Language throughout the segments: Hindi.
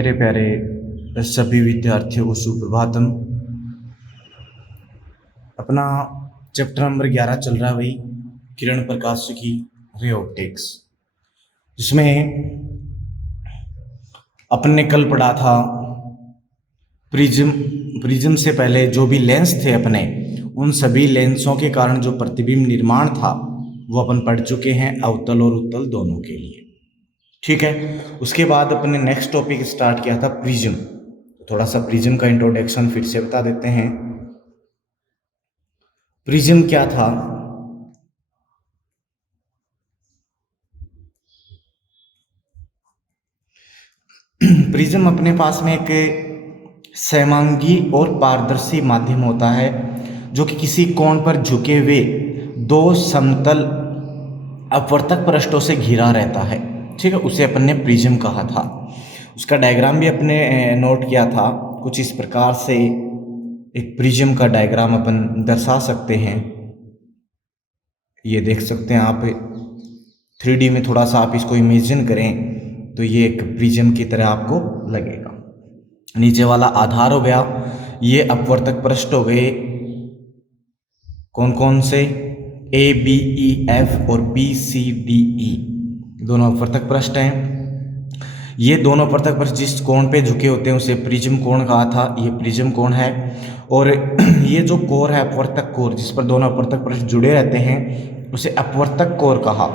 मेरे प्यारे सभी विद्यार्थियों को सुप्रभातम। अपना चैप्टर नंबर 11 चल रहा है भाई, किरण प्रकाश की रे ऑप्टिक्स, जिसमें अपन ने कल पढ़ा था प्रिज्म से पहले जो भी लेंस थे अपने, उन सभी लेंसों के कारण जो प्रतिबिंब निर्माण था वो अपन पढ़ चुके हैं, अवतल और उत्तल दोनों के लिए। ठीक है, उसके बाद अपने नेक्स्ट टॉपिक स्टार्ट किया था प्रिज्म। थोड़ा सा प्रिज्म का इंट्रोडक्शन फिर से बता देते हैं। प्रिज्म क्या था? प्रिज्म अपने पास में एक सहमांगी और पारदर्शी माध्यम होता है जो कि किसी कोण पर झुके हुए दो समतल अपवर्तक पृष्ठों से घिरा रहता है। ठीक है, उसे अपन ने प्रिज्म कहा था। उसका डायग्राम भी अपने नोट किया था। कुछ इस प्रकार से एक प्रिज्म का डायग्राम अपन दर्शा सकते हैं। ये देख सकते हैं आप 3D में, थोड़ा सा आप इसको इमेजिन करें तो ये एक प्रिज्म की तरह आपको लगेगा। नीचे वाला आधार हो गया, ये अपवर्तक पृष्ठ हो गए, कौन कौन से? ABEF और BCDE दोनों अपवर्तक पृष्ठ हैं। ये दोनों अपवर्तक पृष्ठ जिस कोण पे झुके होते हैं उसे प्रिज्म कोण कहा था। ये प्रिज्म कोण है। और ये जो कोर है, अपवर्तक कोर, जिस पर दोनों अपवर्तक पृष्ठ जुड़े रहते हैं, उसे अपवर्तक कोर कहा।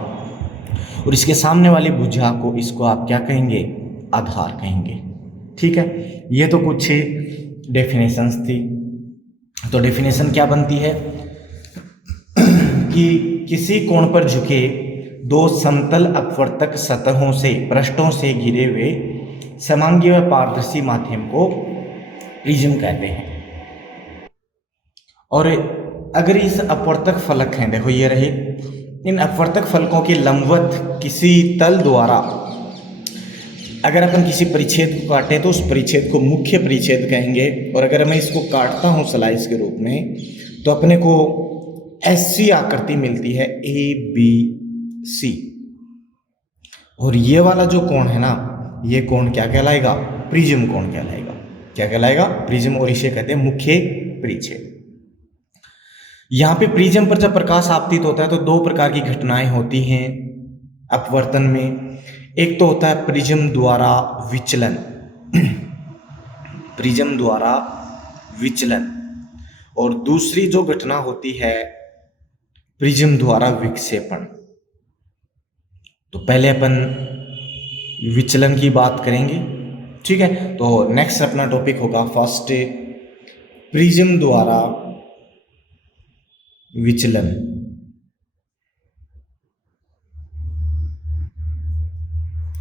और इसके सामने वाली भुजा को, इसको आप क्या कहेंगे? आधार कहेंगे। ठीक है, ये तो कुछ डेफिनेशंस थी। तो डेफिनेशन क्या बनती है कि किसी कोण पर झुके दो समतल अपवर्तक सतहों से, पृष्ठों से घिरे हुए समांगी व पारदर्शी माध्यम को प्रिज्म कहते हैं। और अगर इस अपवर्तक फलक हैं, देखो ये रहे, इन अपवर्तक फलकों के लंबवत किसी तल द्वारा अगर अपन किसी परिच्छेद को काटें तो उस परिच्छेद को मुख्य परिच्छेद कहेंगे। और अगर मैं इसको काटता हूँ स्लाइस के रूप में तो अपने को ऐसी आकृति मिलती है ABC। और ये वाला जो कोण है ना, ये कोण क्या कहलाएगा? प्रिज्म कोण कहलाएगा। क्या कहलाएगा? प्रिज्म। और इसे कहते हैं मुख्य परिच्छेद। यहाँ पे प्रिज्म पर जब प्रकाश आपतित होता है तो दो प्रकार की घटनाएं होती हैं अपवर्तन में। एक तो होता है प्रिज्म द्वारा विचलन प्रिज्म द्वारा विचलन, और दूसरी जो घटना होती है प्रिज्म द्वारा विक्षेपण। तो पहले अपन विचलन की बात करेंगे। ठीक है, तो नेक्स्ट अपना टॉपिक होगा फर्स्ट प्रिज्म द्वारा विचलन।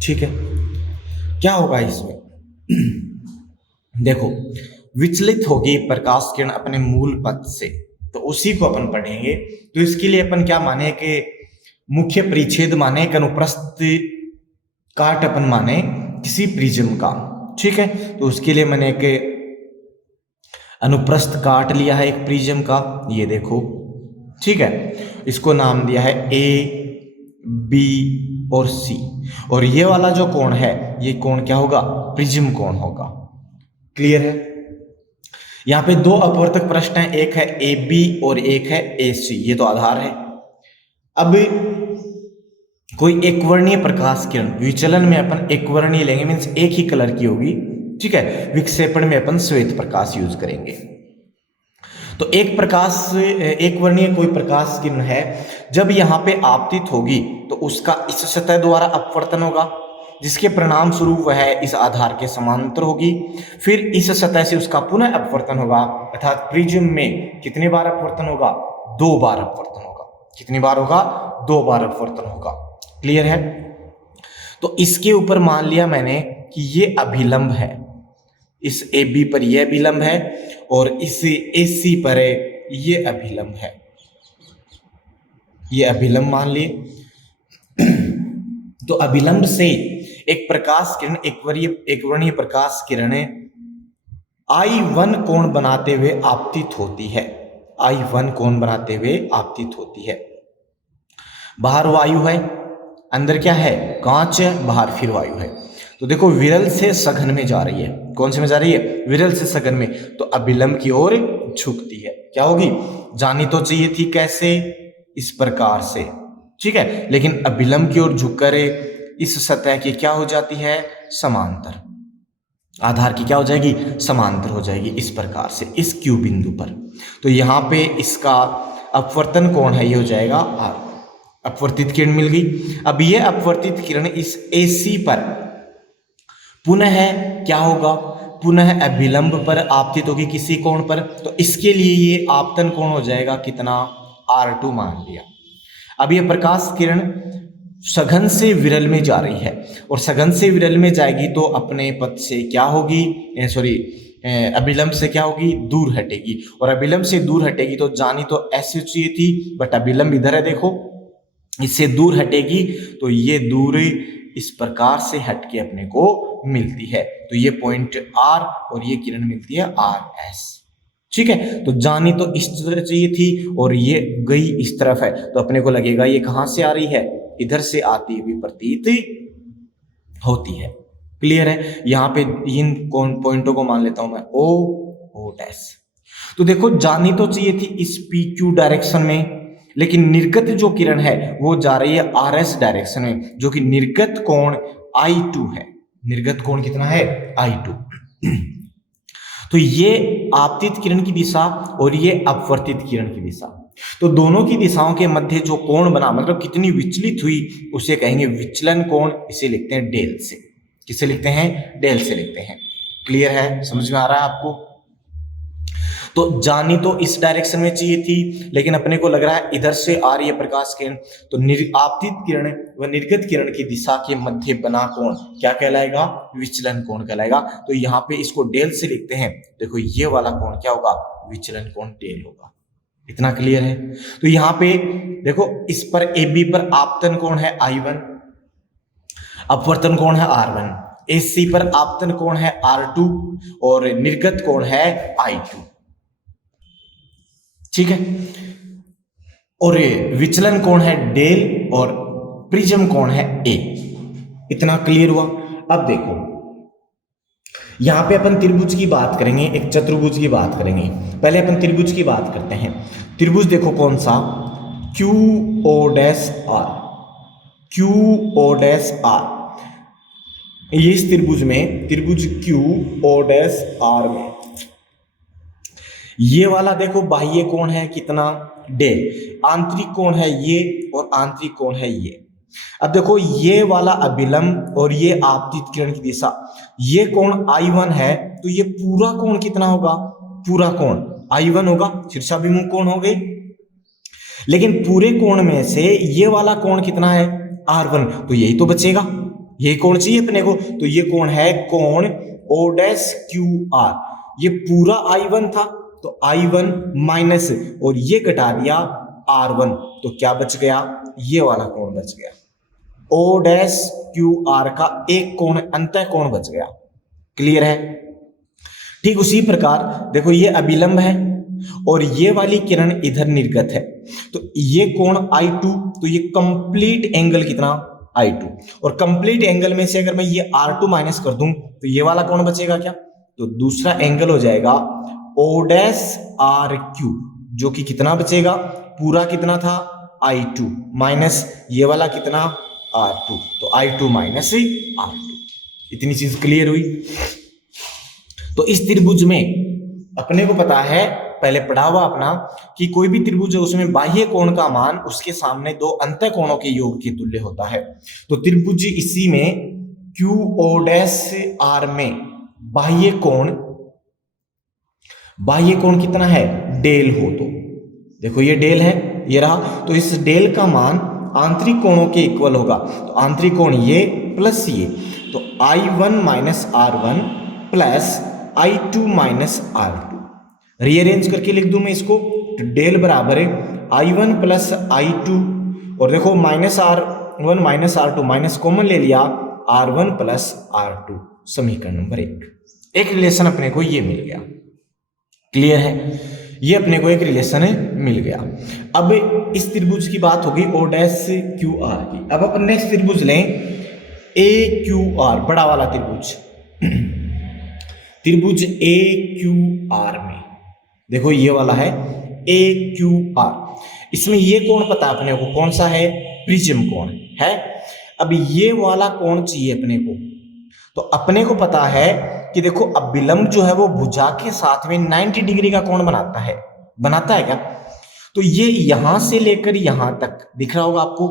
ठीक है, क्या होगा इसमें? देखो, विचलित होगी प्रकाश किरण अपने मूल पथ से, तो उसी को अपन पढ़ेंगे। तो इसके लिए अपन क्या माने कि मुख्य परिच्छेद माने, एक अनुप्रस्थ काट अपन माने किसी प्रिज्म का। ठीक है, तो उसके लिए मैंने एक अनुप्रस्थ काट लिया है एक प्रिज्म का, ये देखो। ठीक है, इसको नाम दिया है A, B और C। और ये वाला जो कोण है, ये कोण क्या होगा? प्रिज्म कोण होगा। क्लियर है? यहाँ पे दो अपवर्तक पृष्ठ हैं, एक है AB और एक है AC, ये तो आधार है। अब कोई एकवर्णीय प्रकाश किरण, विचलन में अपन एकवर्णीय लेंगे, मीन्स एक ही कलर की होगी। ठीक है, विक्षेपण में अपन श्वेत प्रकाश यूज करेंगे। तो एक वर्णीय कोई प्रकाश किरण है, जब यहाँ पे आपतित होगी तो उसका इस सतह द्वारा अपवर्तन होगा, जिसके परिणाम स्वरूप वह इस आधार के समांतर होगी। फिर इस सतह से उसका पुनः अपवर्तन होगा, अर्थात प्रिज्म में कितनी बार अपवर्तन होगा? 2 बार अपवर्तन होगा। कितनी बार होगा? 2 बार अपवर्तन होगा। क्लियर है? तो इसके ऊपर मान लिया मैंने कि ये अभिलंब है, इस AB पर यह अभिलंब है और इस AC पर ये अभिलंब है, ये अभिलंब मान लिए। तो अभिलंब से एक प्रकाश किरण, एकवर्णीय प्रकाश किरणें I1 कोण बनाते हुए आपतित होती है। I1 कोण बनाते हुए आपतित होती है। बाहर वायु है, अंदर क्या है? कांच है, बाहर फिर वायु है। तो देखो विरल से सघन में जा रही है, कौन से में जा रही है, विरल से सघन में, तो अभिलंब की ओर झुकती है, क्या होगी, जानी तो चाहिए थी कैसे, इस प्रकार से, ठीक है, लेकिन अभिलंब की ओर झुककर इस सतह की क्या हो जाती है, समांतर, आधार की क्या हो जाएगी, समांतर हो जाएगी, इस प्रकार से इस क्यू बिंदु पर। तो यहां पे इसका अपवर्तन कोण है, ये हो जाएगा आर, अपवर्तित किरण मिल गई। अब ये अपवर्तित किरण इस AC पर पुनः क्या होगा, पुनः अभिलंब पर आपतित होगी किसी कोण पर, तो इसके लिए ये आपतन कोण हो जाएगा कितना, R2 मान लिया। अब ये प्रकाश किरण सघन से विरल में जा रही है, और सघन से विरल में जाएगी तो अपने पथ से क्या होगी, अभिलंब से क्या होगी, दूर हटेगी, और अभिलंब से दूर हटेगी तो जानी तो ऐसे चाहिए थी, बट अभिलंब इधर है, देखो इससे दूर हटेगी, तो ये दूरी इस प्रकार से हटके अपने को मिलती है, तो ये पॉइंट R और ये किरण मिलती है RS, ठीक है। तो जानी तो इस तरह चाहिए थी और ये गई इस तरफ है, तो अपने को लगेगा ये कहां से आ रही है, इधर से आती हुई प्रतीत होती है। क्लियर है, यहां पे इन पॉइंटों को मान लेता हूं मैं O डैश। तो देखो जानी तो चाहिए थी इस PQ डायरेक्शन में, लेकिन निर्गत जो किरण है वो जा रही है RS डायरेक्शन में, जो कि निर्गत कोण I2 है, निर्गत कोण कितना है, I2। तो ये आपतित किरण की दिशा और ये अपवर्तित किरण की दिशा, तो दोनों की दिशाओं के मध्य जो कोण बना, मतलब कितनी विचलित हुई, उसे कहेंगे विचलन कोण, इसे लिखते हैं डेल से। किसे लिखते हैं, डेल से लिखते हैं। क्लियर है, समझ में आ रहा है आपको। तो जानी तो इस डायरेक्शन में चाहिए थी, लेकिन अपने को लग रहा है इधर से आ रही है प्रकाश किरण, तो आपतित किरण व निर्गत किरण की दिशा के मध्य बना कोण क्या कहलाएगा, विचलन कोण कहलाएगा। तो यहाँ पे इसको डेल से लिखते हैं, देखो ये वाला कोण क्या होगा, विचलन कोण डेल होगा। इतना क्लियर है। तो यहाँ पे देखो इस पर AB पर आपतन कोण है I1, अपवर्तन कोण है R1, AC पर आपतन कोण है R2 और निर्गत कोण है I2, ठीक है। और विचलन कोण है डेल और प्रिज्म कोण है A। इतना क्लियर हुआ। अब देखो यहां पे अपन त्रिभुज की बात करेंगे, एक चतुर्भुज की बात करेंगे। पहले अपन त्रिभुज की बात करते हैं। त्रिभुज देखो कौन सा, QO'R, QO'R। ये इस त्रिभुज में, त्रिभुज QO'R में ये वाला देखो बाह्य कोण है कितना, डेल, आंतरिक कोण है ये और आंतरिक कोण है ये। अब देखो ये वाला अभिलंब और ये आपतित किरण की दिशा, ये कोण I1 है, तो ये पूरा कोण कितना होगा, पूरा कोण I1 होगा, शीर्षाभिमुख कोण हो गए। लेकिन पूरे कोण में से ये वाला कोण कितना है, R1, तो यही तो बचेगा, यही कोण चाहिए अपने को, तो ये कोण है कोण O'QR। ये पूरा I1 था, तो I1 माइनस और ये घटा दिया R1, तो क्या बच गया, ये वाला कोण बच गया, O'QR का एक कोण, अंतः कोण बच गया। क्लियर है। ठीक उसी प्रकार देखो ये अभिलंब है और ये वाली किरण इधर निर्गत है, तो ये कोण I2, तो ये कंप्लीट एंगल कितना, I2, और कंप्लीट एंगल में से अगर मैं ये R2 माइनस कर दूं तो ये वाला कोण बचेगा क्या, तो दूसरा एंगल हो जाएगा O'RQ, जो कि कितना बचेगा, पूरा कितना था I2 माइनस ये वाला कितना R2, तो I2 माइनस R2। इतनी चीज क्लियर हुई। तो इस त्रिभुज में अपने को पता है, पहले पढ़ा हुआ अपना, कि कोई भी त्रिभुज है उसमें बाह्य कोण का मान उसके सामने दो अंतः कोणों के योग के तुल्य होता है। तो त्रिभुज इसी में QO'R में बाह्य कोण कितना है, डेल हो, तो देखो ये डेल है, ये रहा, तो इस डेल का मान आंतरिक कोणों के इक्वल होगा, तो आंतरिक कोण ये प्लस ये, तो I1 minus R1 plus I2 minus R2। Rearrange करके लिख दूं मैं इसको, तो डेल बराबर है I1 प्लस I2, और देखो minus R1 minus R2 minus common ले लिया, R1 प्लस R2, समीकरण नंबर 1। एक रिलेशन अपने को ये मिल गया। क्लियर है, ये अपने को एक रिलेशन मिल गया। अब इस त्रिभुज की बात होगी O'QR की। अब अपन नेक्स्ट त्रिभुज लें ए क्यू आर, बड़ा वाला त्रिभुज, त्रिभुज ए क्यू आर में देखो ये वाला है ए क्यू आर, इसमें ये कोण पता है अपने को कौन सा है, प्रिज्म कोण है। अब ये वाला कोण चाहिए अपने को, तो अपने को पता है कि देखो अभिलंब जो है वो भुजा के साथ में 90 डिग्री का कोण बनाता है क्या? तो ये यहां से लेकर यहां तक दिख रहा होगा आपको,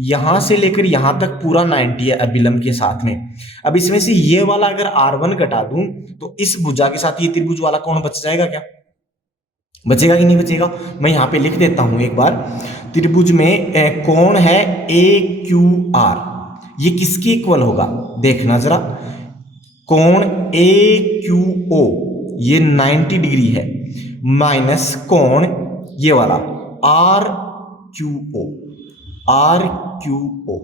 यहां से लेकर यहां तक पूरा 90 है अभिलंब के साथ में। अब इसमें से ये वाला अगर R1 घटा दूं तो इस भुजा के साथ ये त्रिभुज वाला कोण बच जाएगा क्या? बचेगा कि नहीं बचेगा? मैं यहां पे लिख देता हूं एक बार, त्रिभुज में कोण है ए क्यू आर, ये किसके इक्वल होगा देखना जरा, कोण ए क्यू ओ ये 90 डिग्री है, माइनस कोण ये वाला R Q O, R Q O,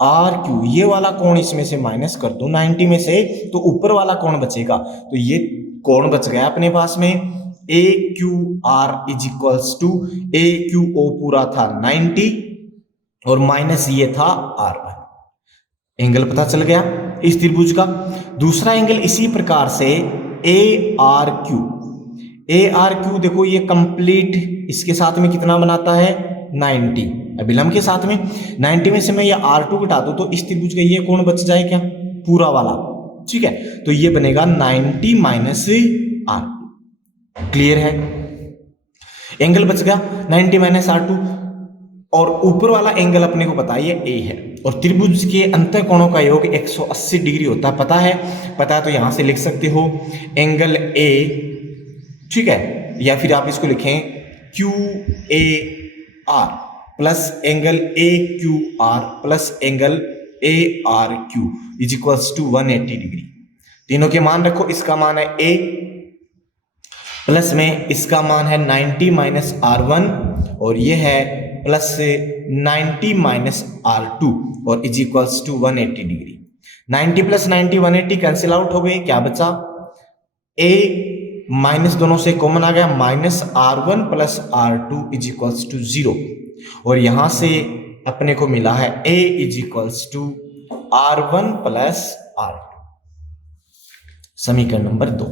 R Q, ये वाला कोण इसमें से माइनस कर दो 90 में से, तो ऊपर वाला कोण बचेगा। तो ये कोण बच गया अपने पास में, A Q R is equals to A Q O पूरा था 90 और माइनस ये था R1। एंगल पता चल गया इस त्रिभुज का। दूसरा एंगल इसी प्रकार से ए R Q, A R Q देखो ये कंप्लीट इसके साथ में कितना बनाता है 90 अभिलंब के साथ में, 90 में से मैं ये R2 घटा दूं तो इस त्रिभुज का ये कोण बच जाए क्या, पूरा वाला, ठीक है। तो ये बनेगा 90 माइनस R2, क्लियर है, एंगल बच गया 90 माइनस R2, और ऊपर वाला एंगल अपने को पता है ये A है, और त्रिभुज के अंतर कोणों का योग 180 डिग्री होता है, पता है तो यहां से लिख सकते हो एंगल A, ठीक है, या फिर आप इसको लिखें Q A R plus angle A Q R plus angle A R Q is equals to 180 degree. तीनों के मान रखो, इसका मान है A प्लस में इसका मान है 90 माइनस R1 और ये है प्लस 90 माइनस R2 और is equals to 180 degree. 90 plus 90 180 cancel out हो गए, क्या बचा A माइनस दोनों से कॉमन आ गया, minus R1 plus R2 is equals to 0, और यहां से अपने को मिला है A is equals to R1 plus R2, समीकरण नंबर 2,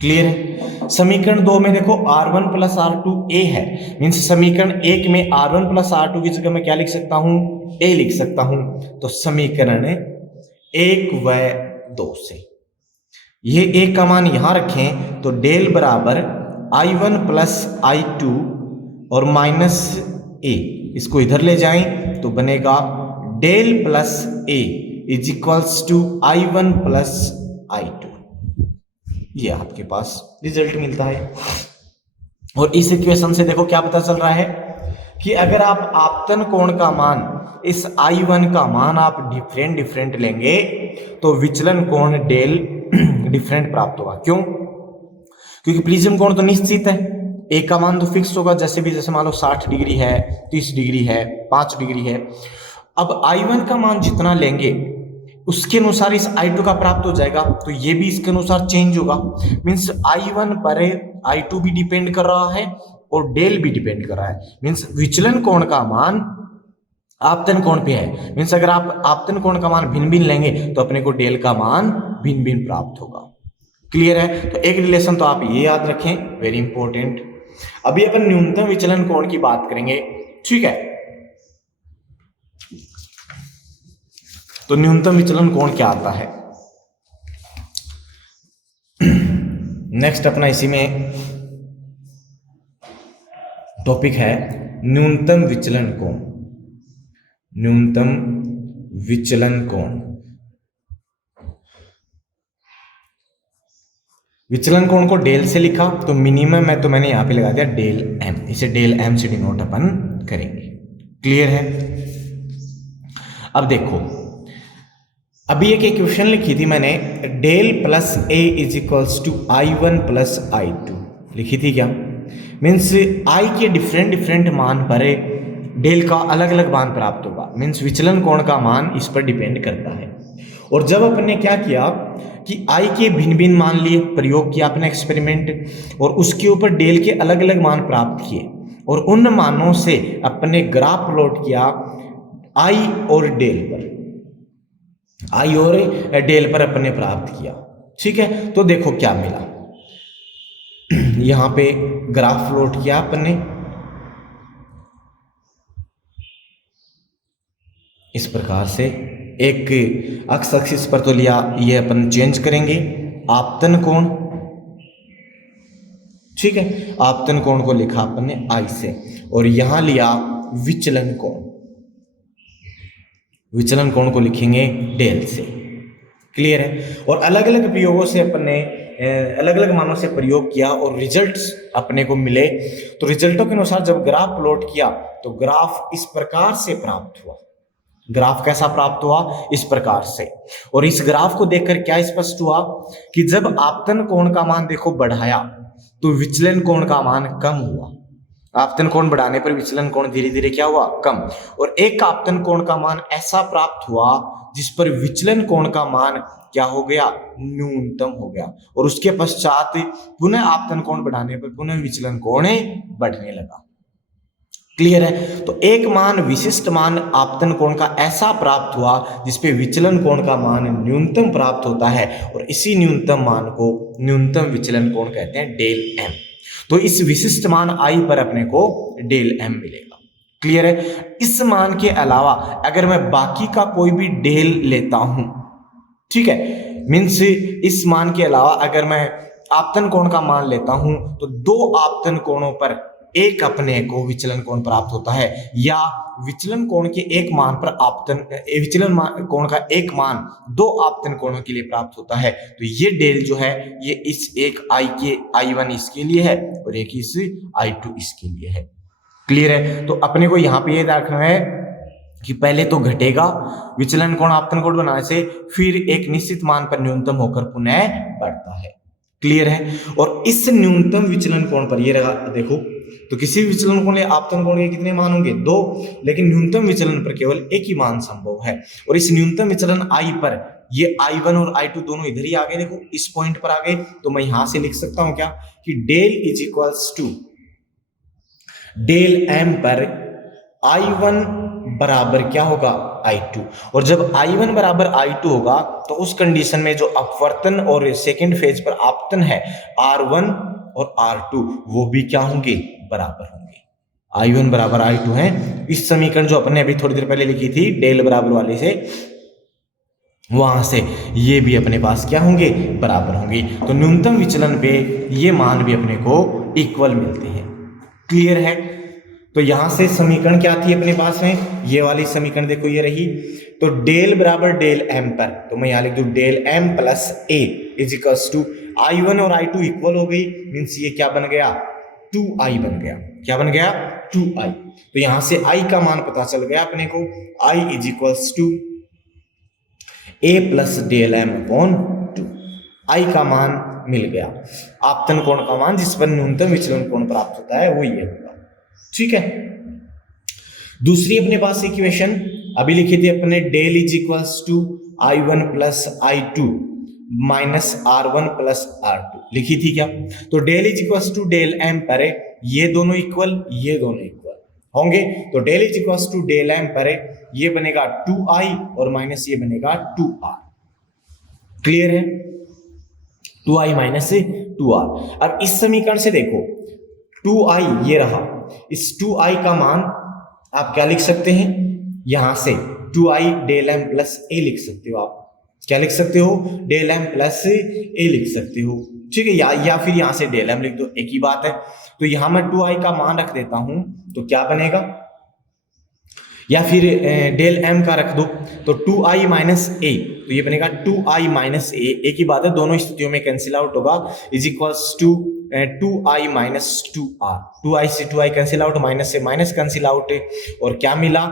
क्लियर है। समीकरण 2 में देखो R1 प्लस R2 A है, मीन्स समीकरण 1 में R1 प्लस R2 की जगह मैं क्या लिख सकता हूं, A लिख सकता हूं। तो समीकरण 1 व 2 से ये A का मान यहां रखें तो डेल बराबर I1 प्लस I2 और माइनस A, इसको इधर ले जाएं तो बनेगा del plus A is equals to I1 plus I2, ये आपके पास रिजल्ट मिलता है। और इस इक्वेशन से देखो क्या पता चल रहा है कि अगर आप आपतन कोण का मान, इस I1 का मान आप डिफरेंट लेंगे तो विचलन कोण डेल डिफरेंट प्राप्त होगा। क्यों? क्योंकि प्रिज्म कोण तो निश्चित है, ए का मान तो फिक्स होगा, जैसे मान लो 60 डिग्री है, 30 डिग्री है, 5 डिग्री है। अब I1 का मान जितना लेंगे उसके अनुसार इस I2 का प्राप्त हो जाएगा, तो ये भी इसके अनुसार चेंज होगा। मीन्स I1 पर I2 भी डिपेंड कर रहा है और डेल भी डिपेंड कर रहा है। मीन्स विचलन कोण का मान आपतन कोण पे है, मीन्स अगर आप आपतन कोण का मान भिन्न लेंगे तो अपने को डेल का मान भिन्न प्राप्त होगा। क्लियर है? तो एक रिलेशन तो आप ये याद रखें, वेरी इंपॉर्टेंट। अभी अपन न्यूनतम विचलन कोण की बात करेंगे, ठीक है। तो न्यूनतम विचलन कोण क्या आता है, नेक्स्ट अपना इसी में टॉपिक है न्यूनतम विचलन कोण। न्यूनतम विचलन कोण, विचलन कोण को डेल से लिखा तो मिनिमम है, तो मैंने यहां पे लगा दिया डेल एम, इसे डेल एम से डिनोट अपन करेंगे। क्लियर है? अब देखो, अभी एक इक्वेशन लिखी थी मैंने, del plus A is equals to I1 plus I2 लिखी थी क्या? मीन्स आई के डिफरेंट मान पर डेल का अलग अलग मान प्राप्त होगा। मीन्स विचलन कोण का मान इस पर डिपेंड करता है। और जब अपन ने क्या किया कि आई के भिन्न मान लिए, प्रयोग किया अपने एक्सपेरिमेंट, और उसके ऊपर डेल के अलग अलग मान प्राप्त किए, और उन मानों से अपने ग्राफ प्लॉट किया आई और डेल पर। आई और डेल पर अपने प्राप्त किया। ठीक है, तो देखो क्या मिला। यहां पे ग्राफ प्लॉट किया अपने इस प्रकार से, एक एक्स एक्सिस पर तो लिया, ये अपन चेंज करेंगे आपतन कोण। ठीक है, आपतन कोण को लिखा अपन ने आई से, और यहां लिया विचलन कोण। विचलन कोण को लिखेंगे डेल से। क्लियर है। और अलग अलग प्रयोगों से अपन ने अलग अलग मानों से प्रयोग किया और रिजल्ट्स अपने को मिले। तो रिजल्टों के अनुसार जब ग्राफ प्लॉट किया तो ग्राफ इस प्रकार से प्राप्त हुआ। ग्राफ कैसा प्राप्त हुआ? इस प्रकार से। और इस ग्राफ को देखकर क्या स्पष्ट हुआ कि जब आपतन कोण का मान देखो बढ़ाया तो विचलन कोण का मान कम हुआ। आपतन कोण बढ़ाने पर विचलन कोण धीरे धीरे क्या हुआ? कम। और एक आपतन कोण का मान ऐसा प्राप्त हुआ जिस पर विचलन कोण का मान क्या हो गया? न्यूनतम हो गया। और उसके पश्चात पुनः आपतन कोण बढ़ाने पर पुनः विचलन कोण बढ़ने लगा। क्लियर है। तो एक मान विशिष्ट मान आपतन कोण का ऐसा प्राप्त हुआ जिसपे विचलन कोण का मान न्यूनतम प्राप्त होता है, और इसी न्यूनतम मान को न्यूनतम विचलन कोण कहते हैं, डेल एम। तो इस विशिष्ट मान आई पर अपने को डेल एम मिलेगा। क्लियर है। इस मान के अलावा अगर मैं बाकी का कोई भी डेल लेता हूं, ठीक है, मीन्स इस मान के अलावा अगर मैं आपतन कोण का मान लेता हूं तो दो आपतन कोणों पर एक अपने को विचलन कोण प्राप्त होता है, या विचलन कोण के एक मान पर आपतन विचलन कोण का एक मान दो आपतन कोणों के लिए प्राप्त होता है। तो ये डेल जो है ये इस एक आई के I1 इसके लिए है और एक इस I2 इसके लिए है। क्लियर है। तो अपने को यहाँ पे ये रखना है कि पहले तो घटेगा विचलन कोण आपतन कोण बनाने से, फिर एक निश्चित मान पर न्यूनतम होकर पुनः बढ़ता है। क्लियर है। और इस न्यूनतम विचलन कोण पर ये रहा देखो, तो किसी भी विचलन कोण या आपतन कोण के कितने मान होंगे? दो, लेकिन न्यूनतम विचलन पर केवल एक ही मान संभव है। और इस न्यूनतम विचलन आई पर ये I1 और I2 दोनों इधर ही आ गए, देखो इस पॉइंट पर आ गए। तो मैं यहां से लिख सकता हूं क्या कि del is equals to del M पर I1 बराबर क्या होगा? I2। और जब I1 बराबर I2 होगा तो उस कंडीशन में जो अपवर्तन और सेकंड फेज पर आपतन है R1 और R2 वो भी क्या होंगे? बराबर होंगे। I1 बराबर I2 है। इस समीकरण जो अपने अभी थोड़ी देर पहले लिखी थी डेल बराबर वाले से, वहां से ये भी अपने पास क्या होंगे? बराबर होंगे। तो न्यूनतम विचलन पे ये मान भी अपने को इक्वल मिलते हैं। क्लियर है। तो यहां से समीकरण क्या थी अपने पास में? ये वाली समीकरण देखो ये रही। तो डेल बराबर डेल एम पर, तो मैं यहां लिख दूं del M plus A is equals to I1 और I2 इक्वल हो गई, मीन्स ये क्या बन गया? 2I बन गया। क्या बन गया? 2I। तो यहां से I का मान पता चल गया अपने को, I is equals to A plus del M upon 2। I का मान मिल गया। आपतन कोण का मान जिस पर न्यूनतम विचलन कोण प्राप्त होता है वो ये होगा। ठीक है। दूसरी अपने पास इक्वेशन अभी लिखी थी अपने, del is equals to I1 plus I2 minus R1 plus R2 लिखी थी क्या? तो del is equals to del M पर ये दोनों इक्वल, ये दोनों इक्वल होंगे। तो del is equals to del M पर ये बनेगा 2I और माइनस ये बनेगा 2R। क्लियर है। 2I minus 2R। अब इस समीकरण से देखो 2I ये रहा, इस 2I का मान आप क्या लिख सकते हैं? यहां से 2I डेल एम प्लस ए लिख सकते हो। आप क्या लिख सकते हो? डेल एम प्लस ए लिख सकते हो। ठीक है, या फिर यहां से डेल एम लिख दो, एक ही बात है। तो यहां मैं 2I का मान रख देता हूं तो क्या बनेगा, या फिर डेल एम का रख दो तो 2I माइनस ए, तो ये बनेगा 2I माइनस ए, एक ही बात है, दोनों स्थितियों में कैंसिल आउट होगा। Is equals to 2I minus 2R। 2I से 2I कैंसिल आउट, माइनस से माइनस कैंसिल आउट, और क्या मिला?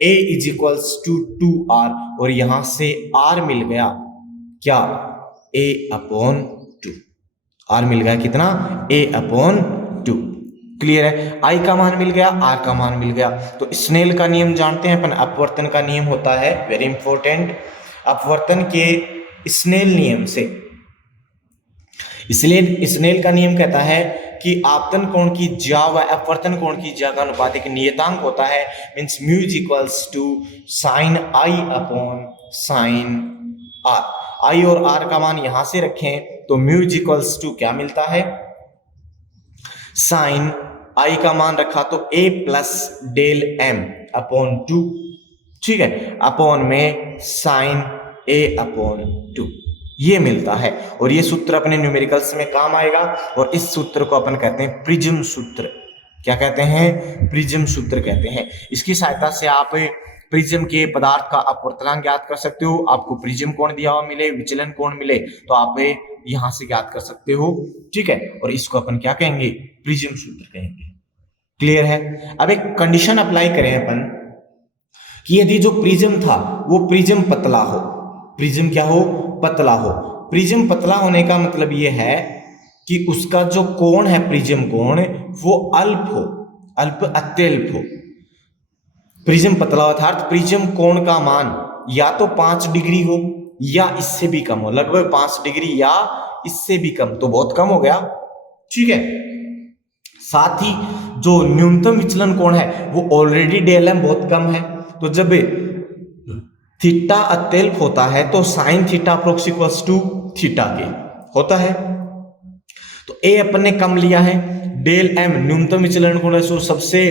A is equals to 2R, और यहां से R मिल गया क्या? A upon 2। R मिल गया कितना? A upon 2। क्लियर है। I का मान मिल गया, R का मान मिल गया। तो स्नेल का नियम जानते हैं अपन, अपवर्तन का नियम होता है, वेरी इंपॉर्टेंट। अपवर्तन के स्नेल नियम से, इसलिए स्नेल का नियम कहता है कि आपतन कोण की ज्या व अपवर्तन कोण की ज्या का अनुपातिक नियतांक होता है, means mu is equals to sine I upon sine R. I और आर का मान यहां से रखें तो म्यू इज इक्वल्स टू क्या मिलता है, साइन आई का मान रखा तो a plus del M upon 2, ठीक है, अपॉन में साइन a अपॉन 2 ये मिलता है। और ये सूत्र अपने न्यूमेरिकल्स में काम आएगा और इस सूत्र को अपन कहते हैं प्रिज्म सूत्र। क्या कहते हैं, प्रिज्म सूत्र कहते हैं। इसकी सहायता से आप प्रिज्म के पदार्थ का अपवर्तनांक ज्ञात कर सकते हो। आपको प्रिज्म कोण दिया हुआ मिले, विचलन कोण मिले तो आप यहां से ज्ञात कर सकते हो, ठीक है। और इसको अपन क्या कहेंगे, प्रिज्म सूत्र कहेंगे। क्लियर है। अब एक कंडीशन अप्लाई करें अपन कि यदि जो प्रिज्म था वो प्रिज्म पतला हो, प्रिज्म क्या हो, पतला हो। प्रिज्म पतला होने का मतलब ये है कि उसका जो कोण है प्रिज्म कोण वो अल्प हो, अल्प अत्यल्प हो। प्रिज्म पतला अर्थात प्रिज्म कोण का मान या तो 5 डिग्री हो या इससे भी कम हो, लगभग 5 डिग्री या इससे भी कम, तो बहुत कम हो गया, ठीक है। साथ ही जो न्यूनतम विचलन कोण है वो ऑलरेडी डेल एम बहुत कम है, तो जब थीटा अत्यल्प होता है तो sine theta approx equals to theta के होता है। तो ए अपन ने कम लिया है, डेल एम न्यूनतम विचलन कोण है सो सबसे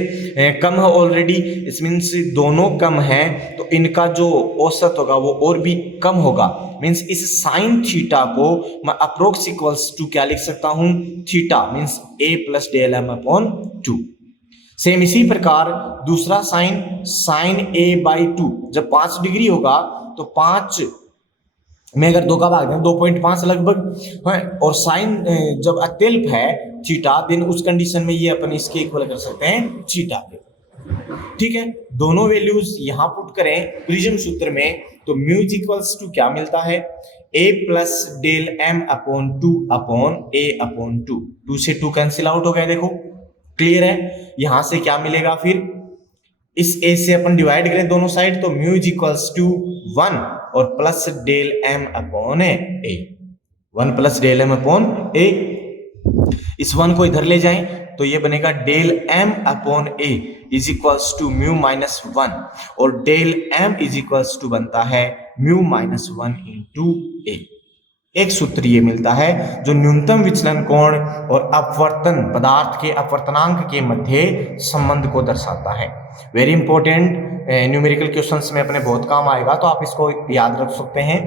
कम है ऑलरेडी, इस मीन्स दोनों कम है तो इनका जो औसत होगा वो और भी कम होगा। मीन्स इस साइन थीटा को मैं अप्रोक्स इक्वल्स टू क्या लिख सकता हूं, theta, means A plus del M upon 2। Same इसी प्रकार दूसरा साइन, साइन ए बाई 2 जब 5 डिग्री होगा तो 5 में अगर 2 का भाग दें 2.5 लगभग है, और साइन जब अत्यल्प है थीटा देन उस कंडीशन में ये अपन इसके इक्वल कर सकते हैं थीटा के, ठीक है। दोनों वैल्यूज यहां पुट करें प्रिज्म सूत्र में तो म्यू इज इक्वल्स टू क्या मिलता है, a plus del M upon 2 upon a upon 2, 2 से 2 कैंसिल आउट हो गया, देखो क्लियर है। यहां से क्या मिलेगा, फिर इस a से अपन डिवाइड करें दोनों साइड तो म्यू इज इक्वल्स टू 1 और plus del M upon a, 1 plus del M upon a। इस 1 को इधर ले जाएं तो ये बनेगा del M upon a is equals to mu minus 1 और del M is equals to बनता है म्यू माइनस 1 इंटू a। एक सूत्र ये मिलता है जो न्यूनतम विचलन कोण और अपवर्तन पदार्थ के अपवर्तनांक के मध्य संबंध को दर्शाता है। वेरी इंपॉर्टेंट, न्यूमेरिकल क्वेश्चंस में अपने बहुत काम आएगा, तो आप इसको याद रख सकते हैं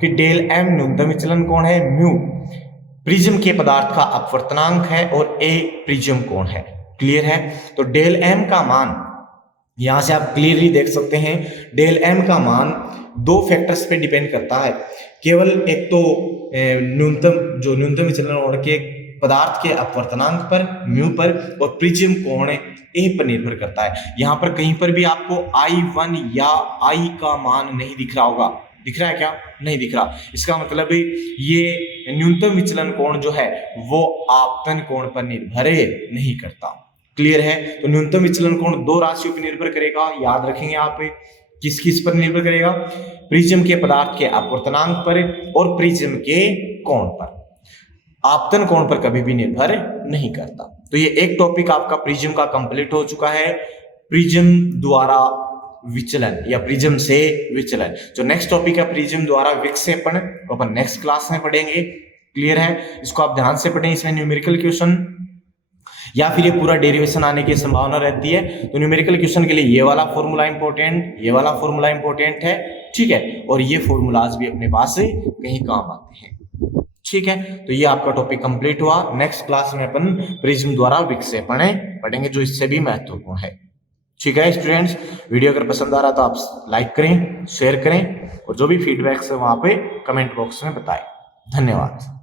कि डेल एम न्यूनतम विचलन कोण है, म्यू प्रिज्म के पदार्थ का अपवर्तनांक है और ए प्रिज्म कोण है। क्लियर है। तो डेल एम का मान यहां से आप क्लियरली देख सकते हैं, डेल एम का मान 2 फैक्टर्स पे डिपेंड करता है। केवल एक तो न्यूनतम विचलन कोण के पदार्थ के अपवर्तनांक पर म्यू पर और प्रिज्म कोण ए पर निर्भर करता है। यहां पर कहीं पर भी आपको I1 या I का मान नहीं दिख रहा होगा, दिख रहा है क्या, नहीं दिख रहा। इसका मतलब ये न्यूनतम विचलन कोण जो है वो आपतन कोण पर निर्भर नहीं करता। क्लियर है। तो न्यूनतम विचलन कोण 2 राशियों पर निर्भर करेगा, याद रखेंगे आप। किस किस पर निर्भर करेगा, प्रिज्म के पदार्थ के अपवर्तनांक पर और प्रिज्म के कोण पर, आपतन कोण पर कभी भी निर्भर नहीं करता। तो ये एक टॉपिक आपका प्रिज्म का कंप्लीट हो चुका है, प्रिज्म द्वारा विचलन या प्रिज्म से विचलन। जो नेक्स्ट टॉपिक है प्रिज्म द्वारा विक्षेपण, तो अपन नेक्स्ट क्लास में पढ़ेंगे। क्लियर है। इसको आप ध्यान से पढ़ें, इसमें न्यूमेरिकल क्वेश्चन या फिर ये पूरा डेरिवेशन आने की संभावना रहती है। तो न्यूमेरिकल क्वेश्चन के लिए ये वाला फॉर्मूला इंपॉर्टेंट, ये वाला फॉर्मूला इंपॉर्टेंट है, ठीक है। और ये फॉर्मूलाज भी अपने पास कहीं काम आते हैं, ठीक है। तो ये आपका टॉपिक कंप्लीट हुआ। नेक्स्ट क्लास में अपन प्रिज्म द्वारा विक्षेपण पढ़ेंगे जो इससे भी महत्वपूर्ण है, ठीक है। स्टूडेंट्स, वीडियो अगर पसंद आ रहा तो आप लाइक करें, शेयर करें और जो भी फीडबैक्स है वहां पे कमेंट बॉक्स में बताएं। धन्यवाद।